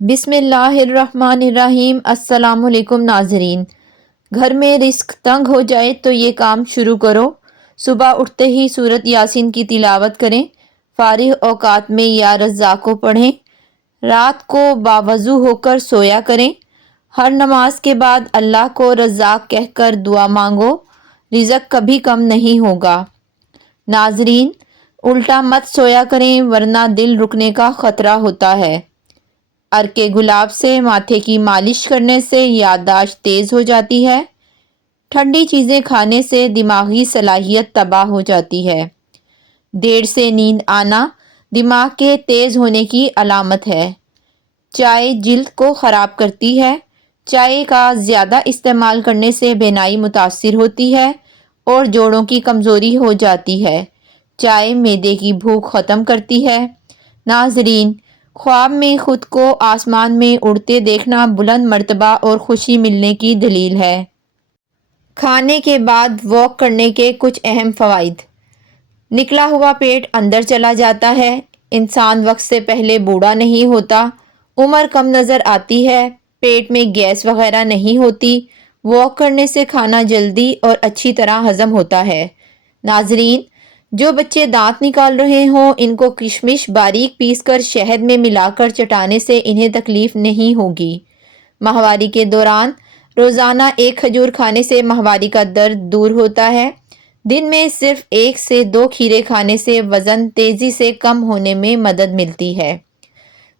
بسم اللہ الرحمن الرحیم۔ السلام علیکم ناظرین۔ گھر میں رزق تنگ ہو جائے تو یہ کام شروع کرو۔ صبح اٹھتے ہی سورۃ یاسین کی تلاوت کریں۔ فارغ اوقات میں یا رزاق کو پڑھیں۔ رات کو باوضو ہو کر سویا کریں۔ ہر نماز کے بعد اللہ کو رزاق کہہ کر دعا مانگو، رزق کبھی کم نہیں ہوگا۔ ناظرین، الٹا مت سویا کریں ورنہ دل رکنے کا خطرہ ہوتا ہے۔ عرق گلاب سے ماتھے کی مالش کرنے سے یادداشت تیز ہو جاتی ہے۔ ٹھنڈی چیزیں کھانے سے دماغی صلاحیت تباہ ہو جاتی ہے۔ دیر سے نیند آنا دماغ کے تیز ہونے کی علامت ہے۔ چائے جلد کو خراب کرتی ہے۔ چائے کا زیادہ استعمال کرنے سے بینائی متاثر ہوتی ہے اور جوڑوں کی کمزوری ہو جاتی ہے۔ چائے معدے کی بھوک ختم کرتی ہے۔ ناظرین، خواب میں خود کو آسمان میں اڑتے دیکھنا بلند مرتبہ اور خوشی ملنے کی دلیل ہے۔ کھانے کے بعد واک کرنے کے کچھ اہم فوائد۔ نکلا ہوا پیٹ اندر چلا جاتا ہے۔ انسان وقت سے پہلے بوڑھا نہیں ہوتا۔ عمر کم نظر آتی ہے۔ پیٹ میں گیس وغیرہ نہیں ہوتی۔ واک کرنے سے کھانا جلدی اور اچھی طرح ہضم ہوتا ہے۔ ناظرین، جو بچے دانت نکال رہے ہوں ان کو کشمش باریک پیس کر شہد میں ملا کر چٹانے سے انہیں تکلیف نہیں ہوگی۔ ماہواری کے دوران روزانہ ایک کھجور کھانے سے ماہواری کا درد دور ہوتا ہے۔ دن میں صرف 1 سے 2 کھیرے کھانے سے وزن تیزی سے کم ہونے میں مدد ملتی ہے۔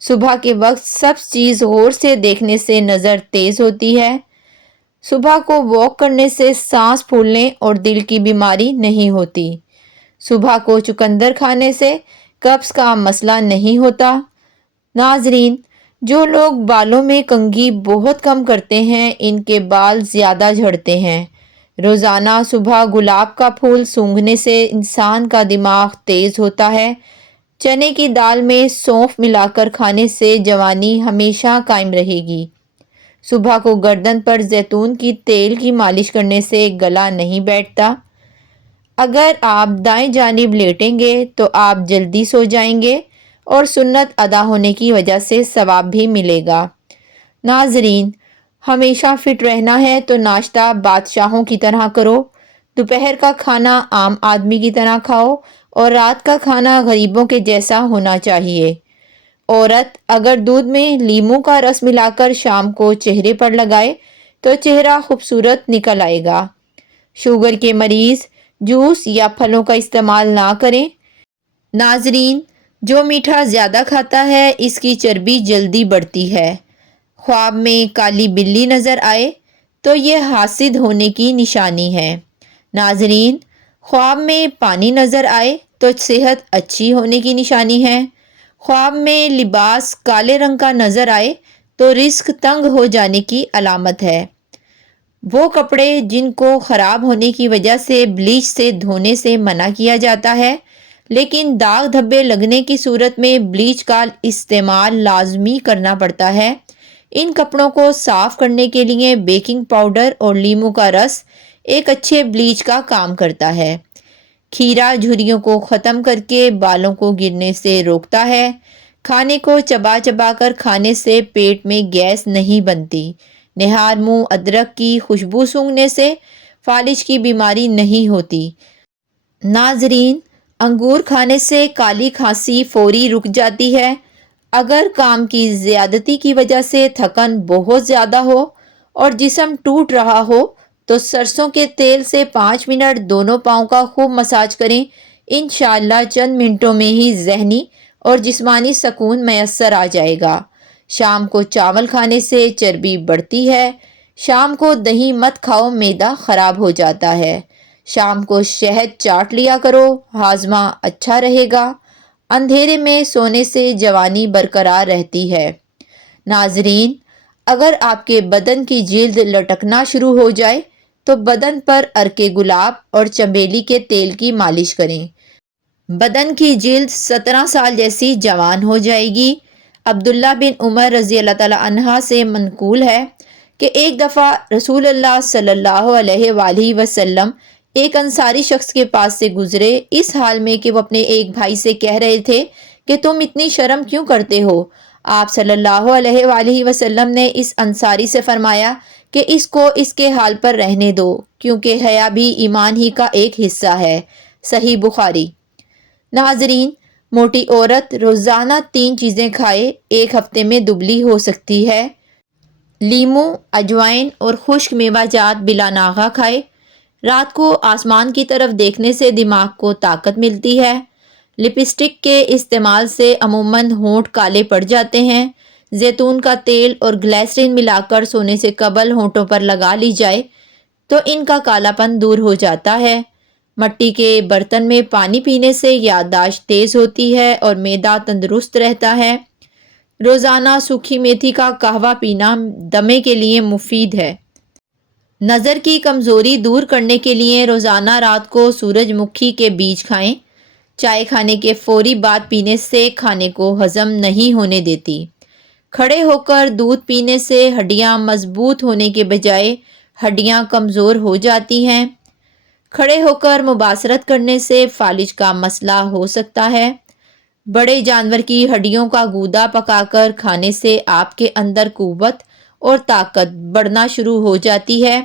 صبح کے وقت سب چیز غور سے دیکھنے سے نظر تیز ہوتی ہے۔ صبح کو واک کرنے سے سانس پھولنے اور دل کی بیماری نہیں ہوتی۔ صبح کو چقندر کھانے سے قبض کا مسئلہ نہیں ہوتا۔ ناظرین، جو لوگ بالوں میں کنگھی بہت کم کرتے ہیں ان کے بال زیادہ جھڑتے ہیں۔ روزانہ صبح گلاب کا پھول سونگھنے سے انسان کا دماغ تیز ہوتا ہے۔ چنے کی دال میں سونف ملا کر کھانے سے جوانی ہمیشہ قائم رہے گی۔ صبح کو گردن پر زیتون کی تیل کی مالش کرنے سے گلا نہیں بیٹھتا۔ اگر آپ دائیں جانب لیٹیں گے تو آپ جلدی سو جائیں گے اور سنت ادا ہونے کی وجہ سے ثواب بھی ملے گا۔ ناظرین، ہمیشہ فٹ رہنا ہے تو ناشتہ بادشاہوں کی طرح کرو، دوپہر کا کھانا عام آدمی کی طرح کھاؤ اور رات کا کھانا غریبوں کے جیسا ہونا چاہیے۔ عورت اگر دودھ میں لیموں کا رس ملا کر شام کو چہرے پر لگائے تو چہرہ خوبصورت نکل آئے گا۔ شوگر کے مریض جوس یا پھلوں کا استعمال نہ کریں۔ ناظرین، جو میٹھا زیادہ کھاتا ہے اس کی چربی جلدی بڑھتی ہے۔ خواب میں کالی بلی نظر آئے تو یہ حاسد ہونے کی نشانی ہے۔ ناظرین، خواب میں پانی نظر آئے تو صحت اچھی ہونے کی نشانی ہے۔ خواب میں لباس کالے رنگ کا نظر آئے تو رزق تنگ ہو جانے کی علامت ہے۔ وہ کپڑے جن کو خراب ہونے کی وجہ سے بلیچ سے دھونے سے منع کیا جاتا ہے لیکن داغ دھبے لگنے کی صورت میں بلیچ کا استعمال لازمی کرنا پڑتا ہے، ان کپڑوں کو صاف کرنے کے لیے بیکنگ پاؤڈر اور لیموں کا رس ایک اچھے بلیچ کا کام کرتا ہے۔ کھیرا جھریوں کو ختم کر کے بالوں کو گرنے سے روکتا ہے۔ کھانے کو چبا چبا کر کھانے سے پیٹ میں گیس نہیں بنتی۔ نہار منہ ادرک کی خوشبو سونگھنے سے فالج کی بیماری نہیں ہوتی۔ ناظرین، انگور کھانے سے کالی کھانسی فوری رک جاتی ہے۔ اگر کام کی زیادتی کی وجہ سے تھکن بہت زیادہ ہو اور جسم ٹوٹ رہا ہو تو سرسوں کے تیل سے 5 منٹ دونوں پاؤں کا خوب مساج کریں۔ انشاءاللہ چند منٹوں میں ہی ذہنی اور جسمانی سکون میسر آ جائے گا۔ شام کو چاول کھانے سے چربی بڑھتی ہے۔ شام کو دہی مت کھاؤ، معدہ خراب ہو جاتا ہے۔ شام کو شہد چاٹ لیا کرو، ہاضمہ اچھا رہے گا۔ اندھیرے میں سونے سے جوانی برقرار رہتی ہے۔ ناظرین، اگر آپ کے بدن کی جلد لٹکنا شروع ہو جائے تو بدن پر عرق گلاب اور چنبیلی کے تیل کی مالش کریں۔ بدن کی جلد 17 سال جیسی جوان ہو جائے گی۔ عبداللہ بن عمر رضی اللہ تعالی عنہ سے منقول ہے کہ ایک دفعہ رسول اللہ صلی اللہ علیہ وآلہ وسلم ایک انصاری شخص کے پاس سے گزرے، اس حال میں کہ وہ اپنے ایک بھائی سے کہہ رہے تھے کہ تم اتنی شرم کیوں کرتے ہو؟ آپ صلی اللہ علیہ وآلہ وسلم نے اس انصاری سے فرمایا کہ اس کو اس کے حال پر رہنے دو، کیونکہ حیا بھی ایمان ہی کا ایک حصہ ہے۔ صحیح بخاری۔ ناظرین، موٹی عورت روزانہ 3 چیزیں کھائے، ایک ہفتے میں دبلی ہو سکتی ہے۔ لیموں، اجوائن اور خشک میوہ جات بلا ناغہ کھائے۔ رات کو آسمان کی طرف دیکھنے سے دماغ کو طاقت ملتی ہے۔ لپسٹک کے استعمال سے عموماً ہونٹ کالے پڑ جاتے ہیں۔ زیتون کا تیل اور گلیسرین ملا کر سونے سے قبل ہونٹوں پر لگا لی جائے تو ان کا کالا پن دور ہو جاتا ہے۔ مٹی کے برتن میں پانی پینے سے یادداشت تیز ہوتی ہے اور معدہ تندرست رہتا ہے۔ روزانہ سوکھی میتھی کا قہوہ پینا دمے کے لیے مفید ہے۔ نظر کی کمزوری دور کرنے کے لیے روزانہ رات کو سورج مکھی کے بیج کھائیں۔ چائے کھانے کے فوری بعد پینے سے کھانے کو ہضم نہیں ہونے دیتی۔ کھڑے ہو کر دودھ پینے سے ہڈیاں مضبوط ہونے کے بجائے ہڈیاں کمزور ہو جاتی ہیں۔ کھڑے ہو کر مباشرت کرنے سے فالج کا مسئلہ ہو سکتا ہے۔ بڑے جانور کی ہڈیوں کا گودا پکا کر کھانے سے آپ کے اندر قوت اور طاقت بڑھنا شروع ہو جاتی ہے۔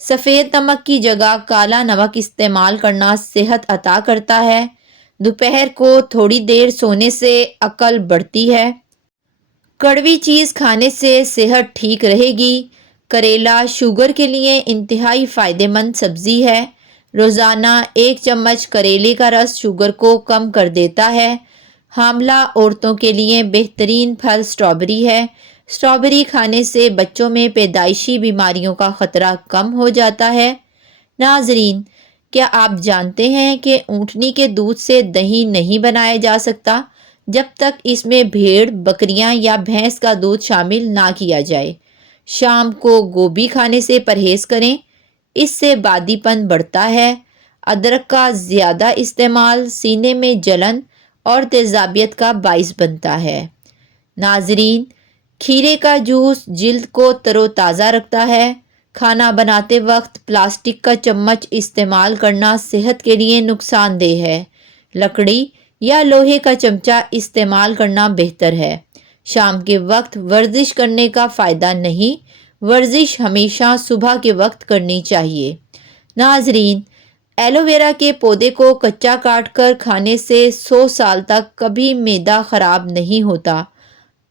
سفید نمک کی جگہ کالا نمک استعمال کرنا صحت عطا کرتا ہے۔ دوپہر کو تھوڑی دیر سونے سے عقل بڑھتی ہے۔ کڑوی چیز کھانے سے صحت ٹھیک رہے گی۔ کریلا شوگر کے لیے انتہائی فائدہ مند سبزی ہے۔ روزانہ 1 چمچ کریلے کا رس شوگر کو کم کر دیتا ہے۔ حاملہ عورتوں کے لیے بہترین پھل اسٹرابیری ہے۔ اسٹرابیری کھانے سے بچوں میں پیدائشی بیماریوں کا خطرہ کم ہو جاتا ہے۔ ناظرین، کیا آپ جانتے ہیں کہ اونٹنی کے دودھ سے دہی نہیں بنایا جا سکتا جب تک اس میں بھیڑ، بکریاں یا بھینس کا دودھ شامل نہ کیا جائے؟ شام کو گوبھی کھانے سے پرہیز کریں، اس سے بادی پن بڑھتا ہے۔ ادرک کا زیادہ استعمال سینے میں جلن اور تیزابیت کا باعث بنتا ہے۔ ناظرین، کھیرے کا جوس جلد کو تر و تازہ رکھتا ہے۔ کھانا بناتے وقت پلاسٹک کا چمچ استعمال کرنا صحت کے لیے نقصان دہ ہے۔ لکڑی یا لوہے کا چمچہ استعمال کرنا بہتر ہے۔ شام کے وقت ورزش کرنے کا فائدہ نہیں، ورزش ہمیشہ صبح کے وقت کرنی چاہیے۔ ناظرین، ایلو ویرا کے پودے کو کچا کاٹ کر کھانے سے 100 سال تک کبھی معدہ خراب نہیں ہوتا۔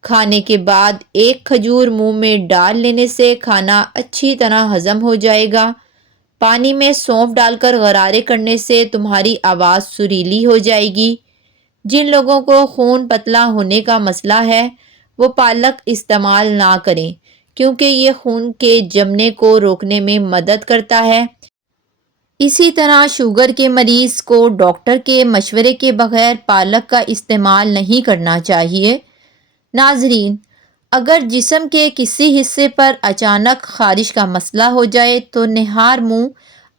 کھانے کے بعد 1 کھجور منہ میں ڈال لینے سے کھانا اچھی طرح ہضم ہو جائے گا۔ پانی میں سونف ڈال کر غرارے کرنے سے تمہاری آواز سریلی ہو جائے گی۔ جن لوگوں کو خون پتلا ہونے کا مسئلہ ہے وہ پالک استعمال نہ کریں، کیونکہ یہ خون کے جمنے کو روکنے میں مدد کرتا ہے۔ اسی طرح شوگر کے مریض کو ڈاکٹر کے مشورے کے بغیر پالک کا استعمال نہیں کرنا چاہیے۔ ناظرین، اگر جسم کے کسی حصے پر اچانک خارش کا مسئلہ ہو جائے تو نہار منہ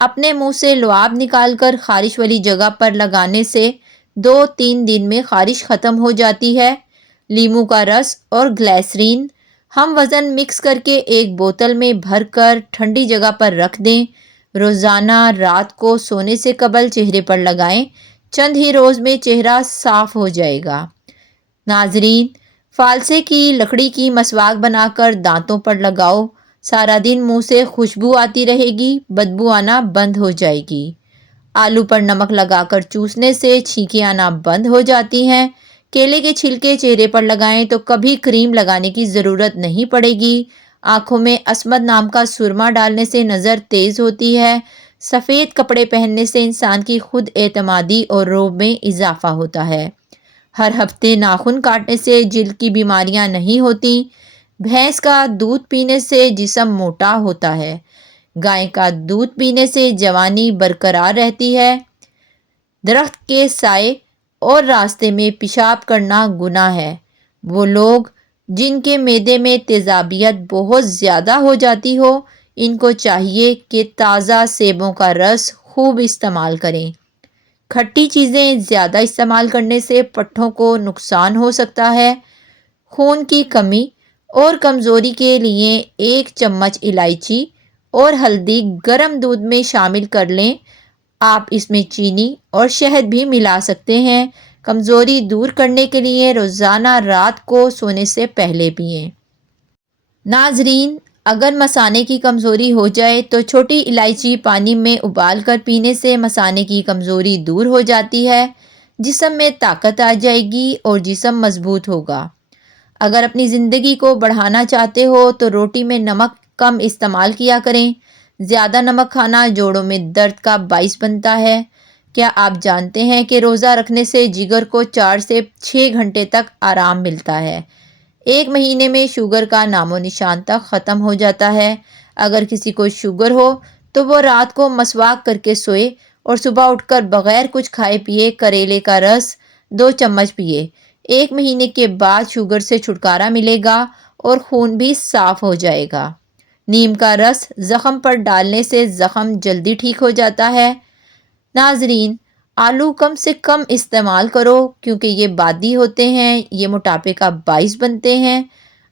اپنے منہ سے لعاب نکال کر خارش والی جگہ پر لگانے سے 2-3 دن میں خارش ختم ہو جاتی ہے۔ لیموں کا رس اور گلیسرین ہم وزن مکس کر کے ایک بوتل میں بھر کر ٹھنڈی جگہ پر رکھ دیں۔ روزانہ رات کو سونے سے قبل چہرے پر لگائیں، چند ہی روز میں چہرہ صاف ہو جائے گا۔ ناظرین، فالسے کی لکڑی کی مسواک بنا کر دانتوں پر لگاؤ، سارا دن منہ سے خوشبو آتی رہے گی، بدبو آنا بند ہو جائے گی۔ آلو پر نمک لگا کر چوسنے سے چھینکیں آنا بند ہو جاتی ہیں۔ کیلے کے چھلکے چہرے پر لگائیں تو کبھی کریم لگانے کی ضرورت نہیں پڑے گی۔ آنکھوں میں عصمت نام کا سرما ڈالنے سے نظر تیز ہوتی ہے۔ سفید کپڑے پہننے سے انسان کی خود اعتمادی اور رعب میں اضافہ ہوتا ہے۔ ہر ہفتے ناخن کاٹنے سے جلد کی بیماریاں نہیں ہوتی۔ بھینس کا دودھ پینے سے جسم موٹا ہوتا ہے۔ گائے کا دودھ پینے سے جوانی برقرار رہتی ہے۔ درخت کے سائے اور راستے میں پیشاب کرنا گناہ ہے۔ وہ لوگ جن کے معدے میں تیزابیت بہت زیادہ ہو جاتی ہو، ان کو چاہیے کہ تازہ سیبوں کا رس خوب استعمال کریں۔ کھٹی چیزیں زیادہ استعمال کرنے سے پٹھوں کو نقصان ہو سکتا ہے۔ خون کی کمی اور کمزوری کے لیے 1 چمچ الائچی اور ہلدی گرم دودھ میں شامل کر لیں۔ آپ اس میں چینی اور شہد بھی ملا سکتے ہیں۔ کمزوری دور کرنے کے لیے روزانہ رات کو سونے سے پہلے پئیں۔ ناظرین، اگر مثانے کی کمزوری ہو جائے تو چھوٹی الائچی پانی میں ابال کر پینے سے مثانے کی کمزوری دور ہو جاتی ہے، جسم میں طاقت آ جائے گی اور جسم مضبوط ہوگا۔ اگر اپنی زندگی کو بڑھانا چاہتے ہو تو روٹی میں نمک کم استعمال کیا کریں۔ زیادہ نمک کھانا جوڑوں میں درد کا باعث بنتا ہے۔ کیا آپ جانتے ہیں کہ روزہ رکھنے سے جگر کو 4 سے 6 گھنٹے تک آرام ملتا ہے؟ ایک مہینے میں شوگر کا نام و نشان تک ختم ہو جاتا ہے۔ اگر کسی کو شوگر ہو تو وہ رات کو مسواک کر کے سوئے اور صبح اٹھ کر بغیر کچھ کھائے پیے کریلے کا رس 2 چمچ پیے۔ 1 مہینے کے بعد شوگر سے چھٹکارا ملے گا اور خون بھی صاف ہو جائے گا۔ نیم کا رس زخم پر ڈالنے سے زخم جلدی ٹھیک ہو جاتا ہے۔ ناظرین، آلو کم سے کم استعمال کرو کیونکہ یہ بادی ہوتے ہیں، یہ موٹاپے کا باعث بنتے ہیں۔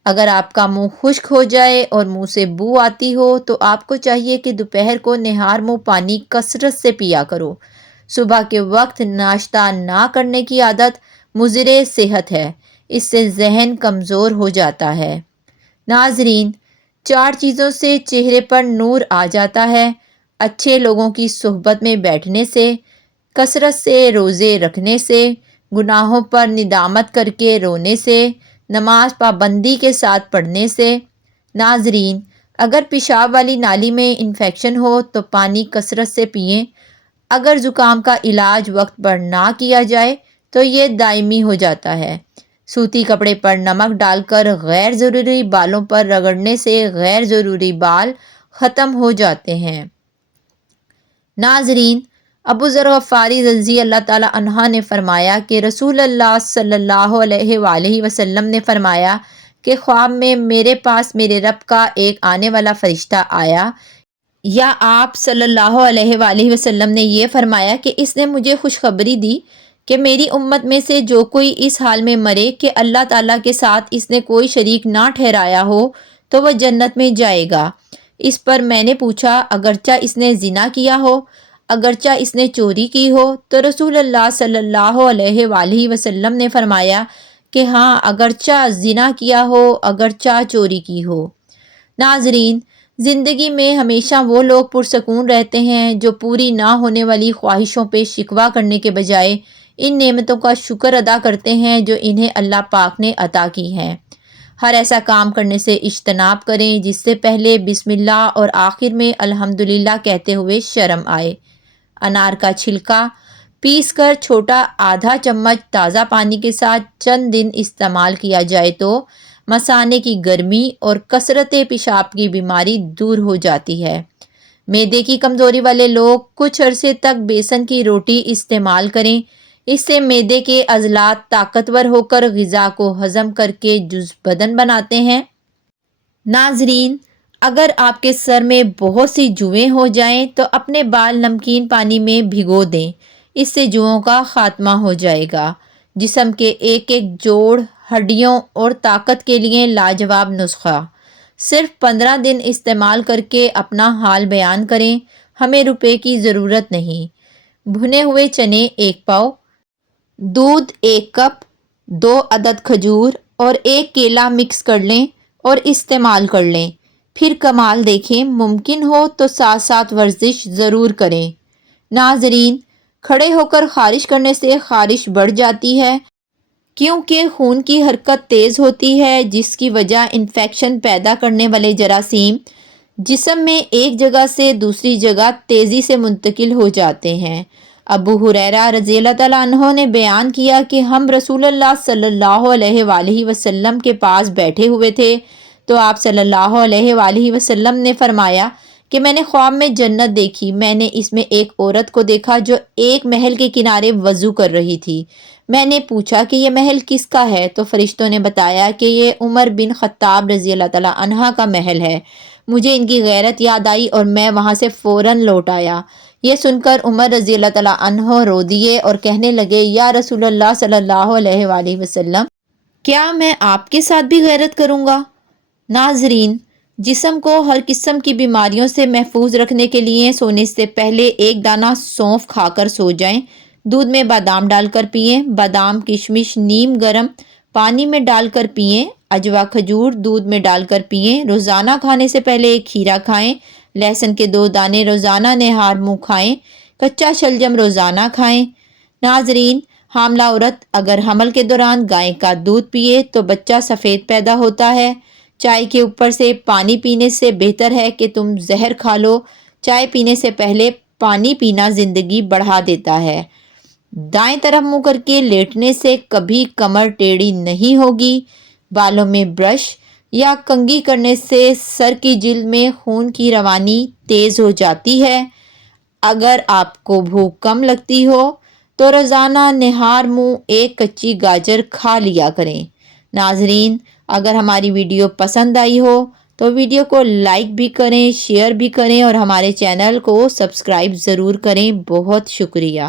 اگر آپ کا منہ خشک ہو جائے اور منہ سے بو آتی ہو تو آپ کو چاہیے کہ دوپہر کو نہار منہ پانی کثرت سے پیا کرو۔ صبح کے وقت ناشتہ نہ کرنے کی عادت مضر صحت ہے، اس سے ذہن کمزور ہو جاتا ہے۔ ناظرین، 4 چیزوں سے چہرے پر نور آ جاتا ہے: اچھے لوگوں کی صحبت میں بیٹھنے سے، کثرت سے روزے رکھنے سے، گناہوں پر ندامت کر کے رونے سے، نماز پابندی کے ساتھ پڑھنے سے۔ ناظرین، اگر پیشاب والی نالی میں انفیکشن ہو تو پانی کثرت سے پئیں۔ اگر زکام کا علاج وقت پر نہ کیا جائے تو یہ دائمی ہو جاتا ہے۔ سوتی کپڑے پر نمک ڈال کر غیر ضروری بالوں پر رگڑنے سے غیر ضروری بال ختم ہو جاتے ہیں۔ ناظرین، ابو ذر غفاری رضی اللہ تعالی عنہ نے فرمایا کہ رسول اللہ صلی اللہ علیہ وآلہ وسلم نے فرمایا کہ خواب میں میرے پاس میرے رب کا ایک آنے والا فرشتہ آیا، یا آپ صلی اللہ علیہ وآلہ وسلم نے یہ فرمایا کہ اس نے مجھے خوشخبری دی کہ میری امت میں سے جو کوئی اس حال میں مرے کہ اللہ تعالیٰ کے ساتھ اس نے کوئی شریک نہ ٹھہرایا ہو تو وہ جنت میں جائے گا۔ اس پر میں نے پوچھا، اگرچہ اس نے زنا کیا ہو، اگرچہ اس نے چوری کی ہو؟ تو رسول اللہ صلی اللہ علیہ وآلہ وسلم نے فرمایا کہ ہاں، اگرچہ زنا کیا ہو، اگرچہ چوری کی ہو۔ ناظرین، زندگی میں ہمیشہ وہ لوگ پرسکون رہتے ہیں جو پوری نہ ہونے والی خواہشوں پہ شکوہ کرنے کے بجائے ان نعمتوں کا شکر ادا کرتے ہیں جو انہیں اللہ پاک نے عطا کی ہیں۔ ہر ایسا کام کرنے سے اجتناب کریں جس سے پہلے بسم اللہ اور آخر میں الحمدللہ کہتے ہوئے شرم آئے۔ انار کا چھلکا پیس کر چھوٹا آدھا چمچ تازہ پانی کے ساتھ چند دن استعمال کیا جائے تو مثانے کی گرمی اور کثرت پیشاب کی بیماری دور ہو جاتی ہے۔ معدے کی کمزوری والے لوگ کچھ عرصے تک بیسن کی روٹی استعمال کریں، اس سے معدے کے عضلات طاقتور ہو کر غذا کو ہضم کر کے جزو بدن بناتے ہیں۔ ناظرین، اگر آپ کے سر میں بہت سی جوئیں ہو جائیں تو اپنے بال نمکین پانی میں بھگو دیں، اس سے جوؤں کا خاتمہ ہو جائے گا۔ جسم کے ایک ایک جوڑ، ہڈیوں اور طاقت کے لیے لاجواب نسخہ۔ صرف 15 دن استعمال کر کے اپنا حال بیان کریں۔ ہمیں روپے کی ضرورت نہیں۔ بھنے ہوئے چنے 1 پاؤ، دودھ 1 کپ، 2 عدد کھجور اور 1 کیلا مکس کر لیں اور استعمال کر لیں۔ پھر کمال دیکھیں۔ ممکن ہو تو ساتھ ساتھ ورزش ضرور کریں۔ ناظرین، کھڑے ہو کر خارش کرنے سے خارش بڑھ جاتی ہے کیونکہ خون کی حرکت تیز ہوتی ہے، جس کی وجہ انفیکشن پیدا کرنے والے جراثیم جسم میں ایک جگہ سے دوسری جگہ تیزی سے منتقل ہو جاتے ہیں۔ ابو ہریرہ رضی اللہ تعالیٰ عنہ نے بیان کیا کہ ہم رسول اللہ صلی اللہ علیہ وآلہ وسلم کے پاس بیٹھے ہوئے تھے تو آپ صلی اللہ علیہ وآلہ وسلم نے فرمایا کہ میں نے خواب میں جنت دیکھی۔ میں نے اس میں ایک عورت کو دیکھا جو ایک محل کے کنارے وضو کر رہی تھی۔ میں نے پوچھا کہ یہ محل کس کا ہے؟ تو فرشتوں نے بتایا کہ یہ عمر بن خطاب رضی اللہ تعالیٰ عنہ کا محل ہے۔ مجھے ان کی غیرت یاد آئی اور میں وہاں سے فوراً لوٹ آیا۔ یہ سن کر عمر رضی اللہ تعالیٰ عنہ رو دیے اور کہنے لگے، یا رسول اللہ صلی اللہ علیہ وآلہ وسلم، کیا میں آپ کے ساتھ بھی غیرت کروں گا؟ ناظرین، جسم کو ہر قسم کی بیماریوں سے محفوظ رکھنے کے لیے سونے سے پہلے 1 دانہ سونف کھا کر سو جائیں۔ دودھ میں بادام ڈال کر پئیں۔ بادام کشمش نیم گرم پانی میں ڈال کر پئیں۔ اجوا کھجور دودھ میں ڈال کر پئیں۔ روزانہ کھانے سے پہلے ایک کھیرا کھائیں۔ لہسن کے 2 دانے روزانہ نہار منہ کھائیں۔ کچا شلجم روزانہ کھائیں۔ ناظرین، حاملہ عورت اگر حمل کے دوران گائے کا دودھ پیے تو بچہ سفید پیدا ہوتا ہے۔ چائے کے اوپر سے پانی پینے سے بہتر ہے کہ تم زہر کھا لو۔ چائے پینے سے پہلے پانی پینا زندگی بڑھا دیتا ہے۔ دائیں طرف منہ کر کے لیٹنے سے کبھی کمر ٹیڑھی نہیں ہوگی۔ بالوں میں برش یا کنگھی کرنے سے سر کی جلد میں خون کی روانی تیز ہو جاتی ہے۔ اگر آپ کو بھوک کم لگتی ہو تو روزانہ نہار منہ ایک کچی گاجر کھا لیا کریں۔ ناظرین، اگر ہماری ویڈیو پسند آئی ہو تو ویڈیو کو لائک بھی کریں، شیئر بھی کریں اور ہمارے چینل کو سبسکرائب ضرور کریں۔ بہت شکریہ۔